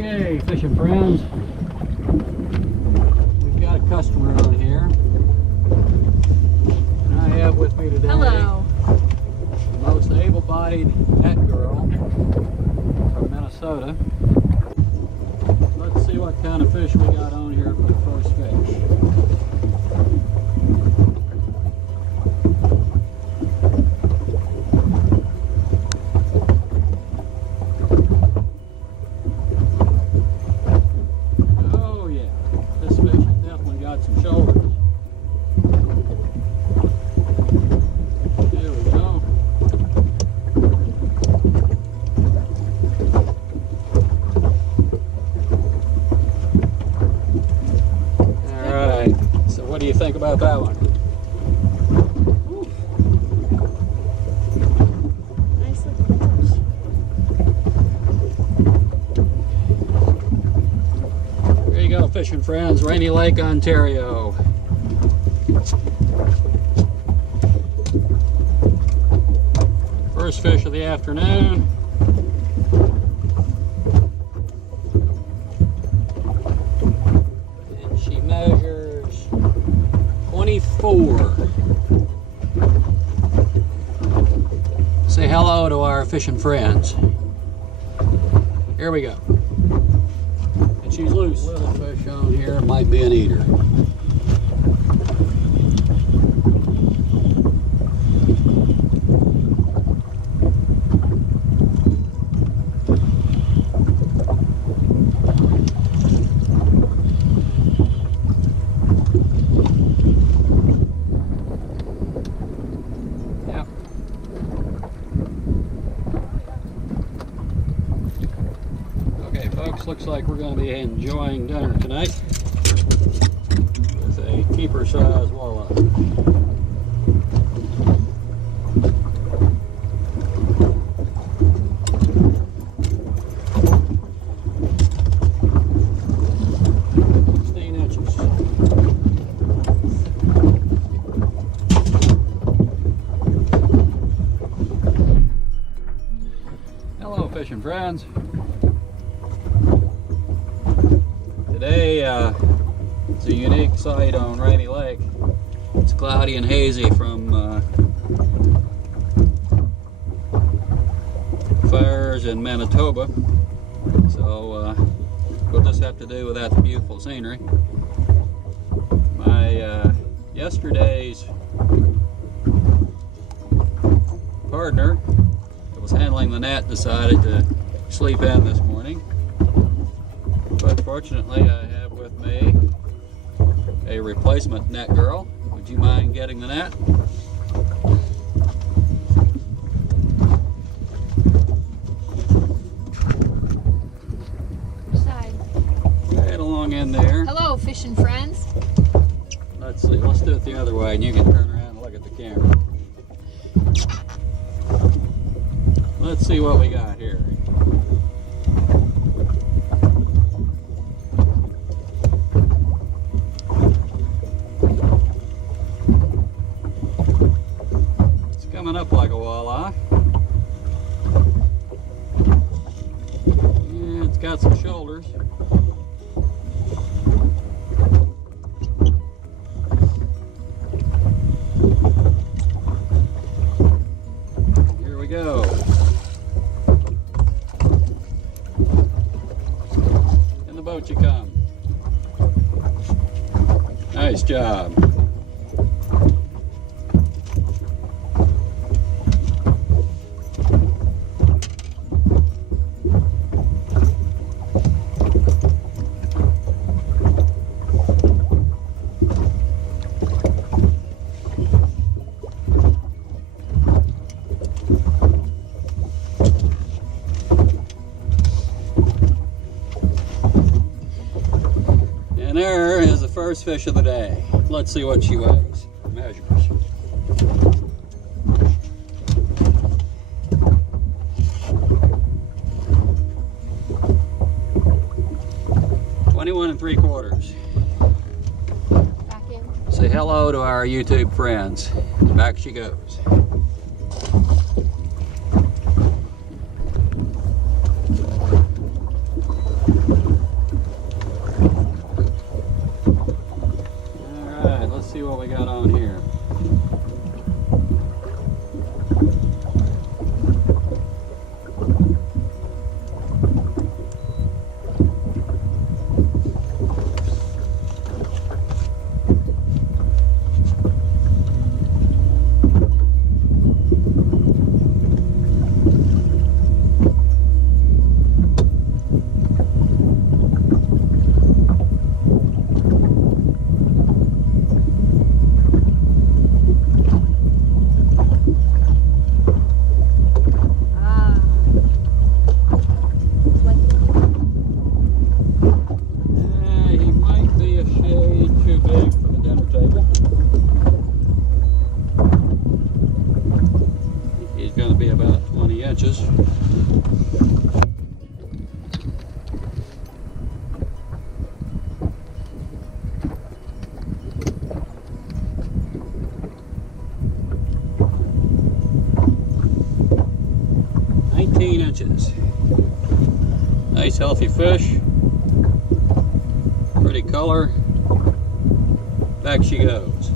Okay, fishing friends, we've got a customer on here, and I have with me today Hello. the most able-bodied net girl from Minnesota. Let's see what kind of fish we got on here for the first fish. Some shoulders. There we go. Alright, so what do you think about that one? Ooh. Nice looking fish. There you go, fishing friends, Rainy Lake, Ontario. First fish of the afternoon. And she measures 24. Say hello to our fishing friends. Here we go. And she's loose. Little fish on here, might be an eater. Yep. Okay, folks, looks like we're going to be enjoying dinner tonight with a keeper-sized walleye. Hello, fishing friends. Today it's a unique sight on Rainy Lake. It's cloudy and hazy from fires in Manitoba, so we'll just have to do without the beautiful scenery. My yesterday's partner that was handling the net decided to sleep in this morning. But fortunately, I have with me a replacement net girl. Would you mind getting the net? Side. Right along in there. Hello, fishing friends. Let's see, let's do it the other way and you can turn around and look at the camera. Let's see what we got here. Coming up like a walleye. Yeah, it's got some shoulders. Here we go. In the boat you come. Nice job. And there is the first fish of the day. Let's see what she weighs. Measures. $21 3/4. Back in. Say hello to our YouTube friends. Back she goes. going to be about 20 inches. Inches. Nice healthy fish. Pretty color. Back she goes.